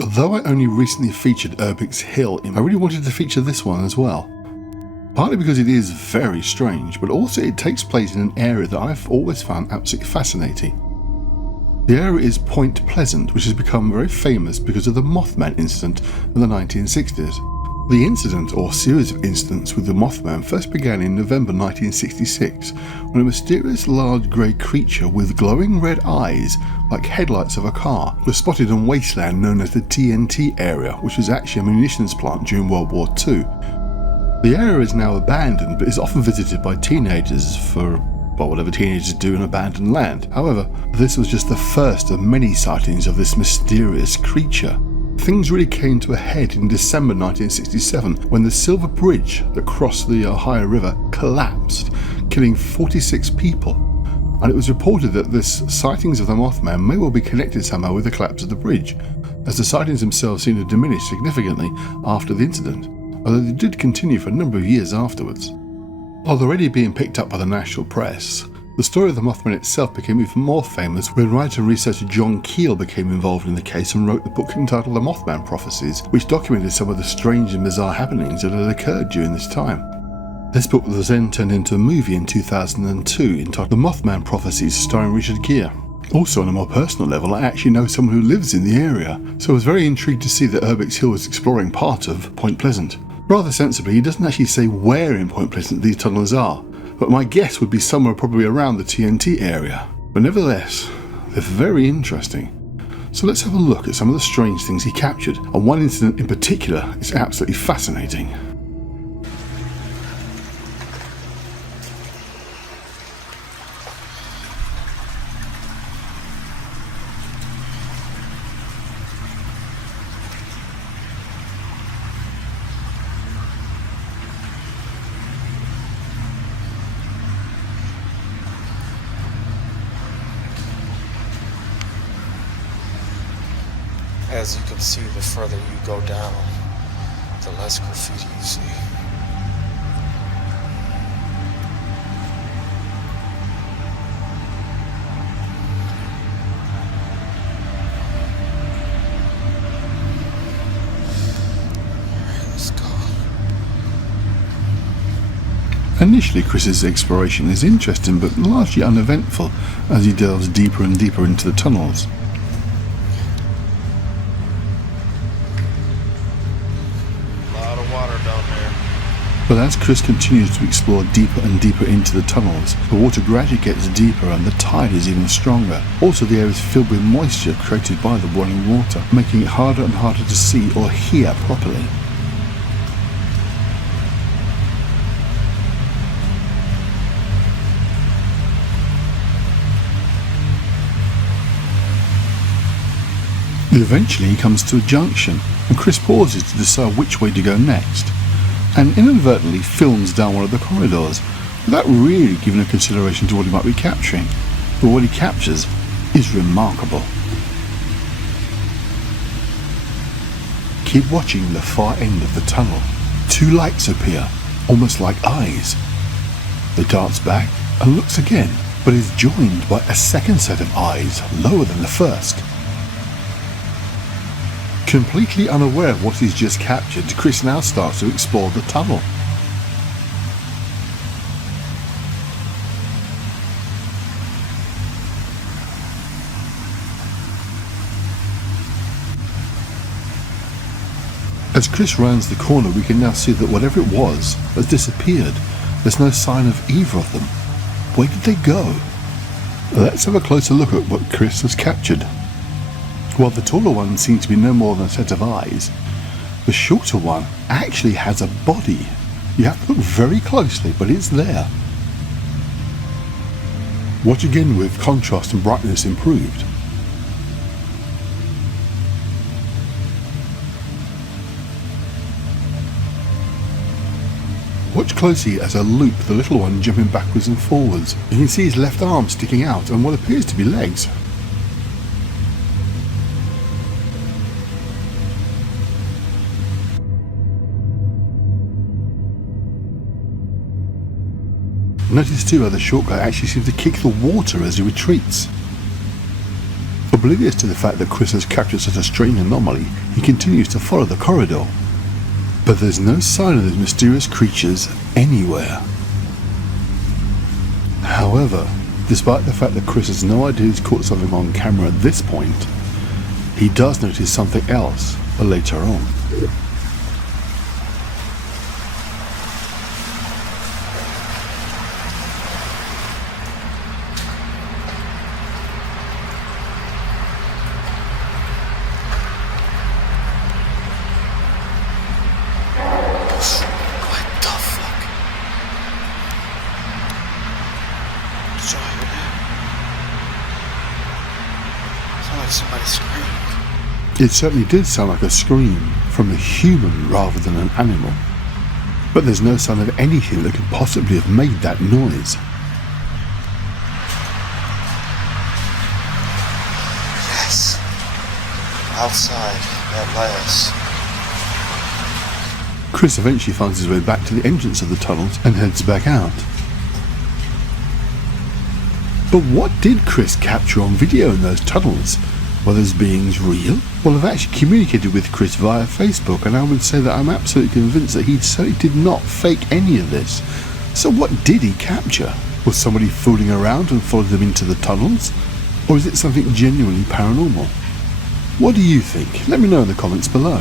Although I only recently featured Urbex Hill, I really wanted to feature this one as well. Partly because it is very strange, but also it takes place in an area that I've always found absolutely fascinating. The area is Point Pleasant, which has become very famous because of the Mothman incident in the 1960s. The incident, or series of incidents with the Mothman, first began in November 1966, when a mysterious large grey creature with glowing red eyes, like headlights of a car, was spotted on wasteland known as the TNT area, which was actually a munitions plant during World War II. The area is now abandoned, but is often visited by teenagers for, well, whatever teenagers do in abandoned land. However, this was just the first of many sightings of this mysterious creature. Things really came to a head in December 1967 when the Silver Bridge that crossed the Ohio River collapsed, killing 46 people. And it was reported that this sightings of the Mothman may well be connected somehow with the collapse of the bridge, as the sightings themselves seemed to diminish significantly after the incident, although they did continue for a number of years afterwards. Although already being picked up by the national press, the story of the Mothman itself became even more famous when writer and researcher John Keel became involved in the case and wrote the book entitled The Mothman Prophecies, which documented some of the strange and bizarre happenings that had occurred during this time. This book was then turned into a movie in 2002 entitled The Mothman Prophecies, starring Richard Gere. Also, on a more personal level, I actually know someone who lives in the area, so I was very intrigued to see that Urbex Hill was exploring part of Point Pleasant. Rather sensibly, he doesn't actually say where in Point Pleasant these tunnels are, but my guess would be somewhere probably around the TNT area. But nevertheless, they're very interesting. So let's have a look at some of the strange things he captured, and one incident in particular is absolutely fascinating. As you can see, the further you go down, the less graffiti you see. Let's go. Initially, Chris's exploration is interesting but largely uneventful as he delves deeper and deeper into the tunnels. But as Chris continues to explore deeper and deeper into the tunnels, the water gradually gets deeper and the tide is even stronger. Also, the air is filled with moisture created by the boiling water, making it harder and harder to see or hear properly. Eventually he comes to a junction, and Chris pauses to decide which way to go next, and inadvertently films down one of the corridors, without really giving a consideration to what he might be capturing. But what he captures is remarkable. Keep watching the far end of the tunnel. Two lights appear, almost like eyes. He darts back and looks again, but is joined by a second set of eyes lower than the first. Completely unaware of what he's just captured, Chris now starts to explore the tunnel. As Chris rounds the corner, we can now see that whatever it was has disappeared. There's no sign of either of them. Where did they go? Let's have a closer look at what Chris has captured. While the taller one seems to be no more than a set of eyes, the shorter one actually has a body. You have to look very closely, but it's there. Watch again with contrast and brightness improved. Watch closely as I loop the little one jumping backwards and forwards. You can see his left arm sticking out and what appears to be legs. Notice too how the short guy actually seems to kick the water as he retreats. Oblivious to the fact that Chris has captured such a strange anomaly, he continues to follow the corridor. But there's no sign of those mysterious creatures anywhere. However, despite the fact that Chris has no idea he's caught something on camera at this point, he does notice something else later on. Somebody screamed. It certainly did sound like a scream from a human rather than an animal, but there's no sign of anything that could possibly have made that noise. Yes. Outside, at last. Chris eventually finds his way back to the entrance of the tunnels and heads back out. But what did Chris capture on video in those tunnels? Were those beings real? Well, I've actually communicated with Chris via Facebook, and I would say that I'm absolutely convinced that he certainly did not fake any of this. So what did he capture? Was somebody fooling around and followed them into the tunnels? Or is it something genuinely paranormal? What do you think? Let me know in the comments below.